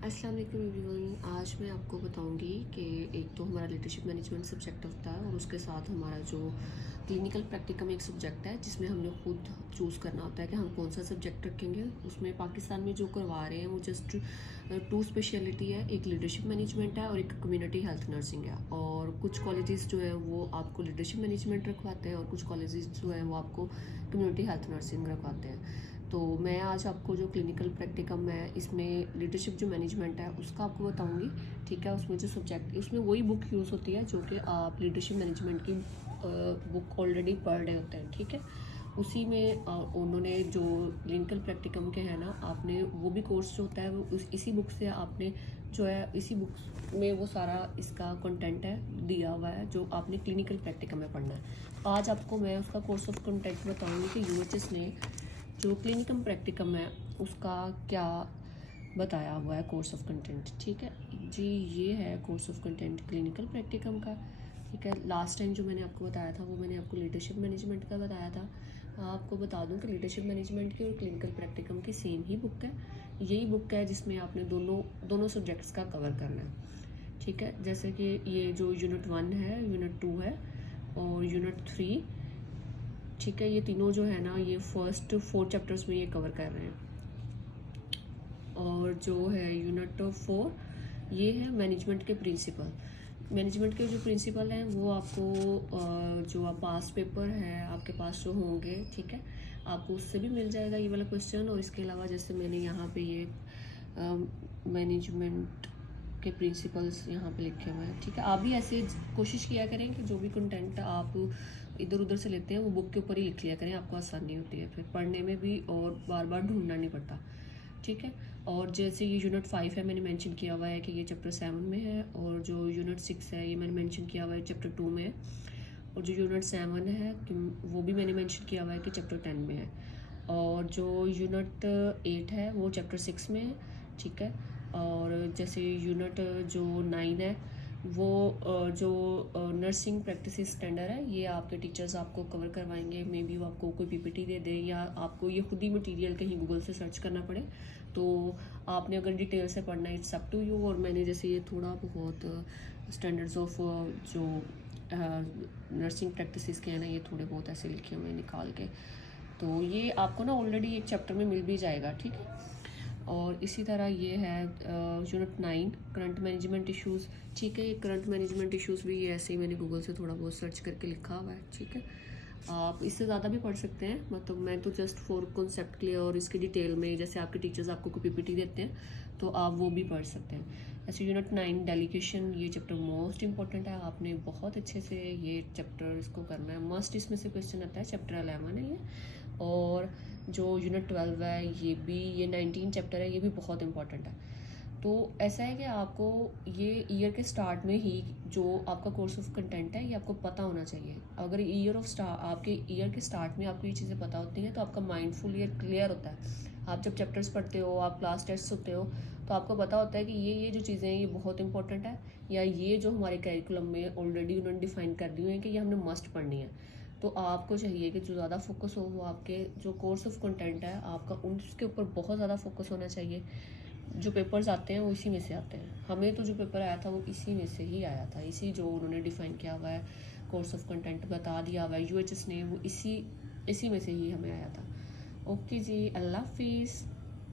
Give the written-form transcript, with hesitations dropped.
अस्सलाम वालेकुम एवरीवन। आज मैं आपको बताऊंगी कि एक तो हमारा लीडरशिप मैनेजमेंट सब्जेक्ट होता है और उसके साथ हमारा जो क्लिनिकल प्रैक्टिकम एक सब्जेक्ट है जिसमें हमने खुद चूज़ करना होता है कि हम कौन सा सब्जेक्ट रखेंगे। उसमें पाकिस्तान में जो करवा रहे हैं वो जस्ट टू स्पेशलिटी है, एक लीडरशिप मैनेजमेंट है और एक कम्युनिटी हेल्थ नर्सिंग है। और कुछ कॉलेजेस जो है वो आपको लीडरशिप मैनेजमेंट रखवाते हैं और कुछ कॉलेजेस जो है वो आपको कम्युनिटी हेल्थ नर्सिंग रखवाते हैं। तो मैं आज आपको जो क्लिनिकल प्रैक्टिकम है इसमें लीडरशिप जो मैनेजमेंट है उसका आपको बताऊंगी। ठीक है, उसमें जो सब्जेक्ट उसमें वही बुक यूज़ होती है जो कि आप लीडरशिप मैनेजमेंट की बुक ऑलरेडी पढ़ रहे होते हैं। ठीक है, उसी में उन्होंने जो क्लिनिकल प्रैक्टिकम के हैं ना, आपने वो भी कोर्स जो होता है वो इसी बुक से आपने जो है इसी बुक में वो सारा इसका कंटेंट है दिया हुआ है जो आपने क्लिनिकल प्रैक्टिकम में पढ़ना है। आज आपको मैं उसका कोर्स ऑफ कंटेंट बताऊंगी कि यूएचएस ने जो क्लिनिकम प्रैक्टिकम है उसका क्या बताया हुआ है कोर्स ऑफ कंटेंट। ठीक है जी, ये है course of content clinical practicum का। ठीक है, लास्ट टाइम जो मैंने आपको बताया था वो मैंने आपको लीडरशिप मैनेजमेंट का बताया था। आपको बता दूं कि लीडरशिप मैनेजमेंट की और क्लिनिकल प्रैक्टिकम की सेम ही बुक है। यही बुक है जिसमें आपने दोनों सब्जेक्ट्स का कवर करना है। ठीक है, जैसे कि ये जो यूनिट 1 है, यूनिट 2 है और यूनिट 3। ठीक है, ये तीनों जो है ना ये फर्स्ट 4 चैप्टर्स में ये कवर कर रहे हैं। और जो है यूनिट 4 ये है मैनेजमेंट के प्रिंसिपल। मैनेजमेंट के जो प्रिंसिपल हैं वो आपको जो आप पास पेपर है आपके पास जो होंगे, ठीक है, आपको उससे भी मिल जाएगा ये वाला क्वेश्चन। और इसके अलावा जैसे मैंने यहाँ पे ये मैनेजमेंट के प्रिंसिपल्स यहाँ पे लिखे हुए हैं। ठीक है, आप भी ऐसे कोशिश किया करें कि जो भी कंटेंट आप इधर उधर से लेते हैं वो बुक के ऊपर ही लिख लिया करें, आपको आसानी होती है फिर पढ़ने में भी और बार बार ढूंढना नहीं पड़ता। ठीक है, और जैसे ये यूनिट 5 है मैंने मेंशन किया हुआ है कि ये चैप्टर 7 में है। और जो यूनिट 6 है ये मैंने मेंशन किया हुआ है चैप्टर 2 में है। और जो यूनिट 7 है वो भी मैंने मेंशन किया हुआ है कि चैप्टर 10 में है। और जो यूनिट 8 है वो चैप्टर 6 में है। ठीक है, और जैसे यूनिट जो 9 है वो जो नर्सिंग प्रैक्टिस स्टैंडर्ड है ये आपके टीचर्स आपको कवर करवाएंगे। मे बी वो आपको कोई पीपीटी दे दें या आपको ये खुद ही मटेरियल कहीं गूगल से सर्च करना पड़े। तो आपने अगर डिटेल से पढ़ना है इट्स अप टू यू। और मैंने जैसे ये थोड़ा बहुत स्टैंडर्ड्स ऑफ जो नर्सिंग प्रैक्टिसेस के हैं ना ये थोड़े बहुत ऐसे लिखे हुए निकाल के, तो ये आपको ना ऑलरेडी एक चैप्टर में मिल भी जाएगा। ठीक है, और इसी तरह ये है यूनिट 9 करंट मैनेजमेंट इश्यूज़। ठीक है, ये करंट मैनेजमेंट इश्यूज़ भी ये ऐसे ही मैंने गूगल से थोड़ा बहुत सर्च करके लिखा हुआ है। ठीक है, आप इससे ज़्यादा भी पढ़ सकते हैं, मतलब मैं तो जस्ट फॉर कॉन्सेप्ट के लिए और इसके डिटेल में जैसे आपके टीचर्स आपको कोई पीपीटी देते हैं तो आप वो भी पढ़ सकते हैं। ऐसे यूनिट 9 डेलीगेशन, ये चैप्टर मोस्ट इंपॉर्टेंट है, आपने बहुत अच्छे से ये चैप्टर इसको करना है। मस्ट इसमें से क्वेश्चन आता है, चैप्टर 11 है ये। और जो यूनिट 12 है ये भी, ये 19 चैप्टर है, ये भी बहुत इंपॉर्टेंट है। तो ऐसा है कि आपको ये ईयर के स्टार्ट में ही जो आपका कोर्स ऑफ कंटेंट है ये आपको पता होना चाहिए। अगर आपके ईयर के स्टार्ट में आपको ये चीज़ें पता होती हैं तो आपका माइंड फुल ईयर क्लियर होता है। आप जब चैप्टर्स पढ़ते हो, आप क्लास टेस्ट होते हो, तो आपको पता होता है कि ये जो चीज़ें हैं ये बहुत इंपॉर्टेंट है, या ये जो हमारे करिकुलम में ऑलरेडी उन्होंने डिफाइन कर दी हुई है कि ये हमने मस्ट पढ़नी है। तो आपको चाहिए कि जो ज़्यादा फोकस हो वो आपके जो कोर्स ऑफ कंटेंट है आपका उसके ऊपर बहुत ज़्यादा फोकस होना चाहिए। जो पेपर्स आते हैं वो इसी में से आते हैं, हमें तो जो पेपर आया था वो इसी में से ही आया था, इसी जो उन्होंने डिफ़ाइन किया हुआ है कोर्स ऑफ कंटेंट बता दिया हुआ है यूएचएस ने, वो इसी में से ही हमें आया था। ओके जी, अल्लाह हाफिज़।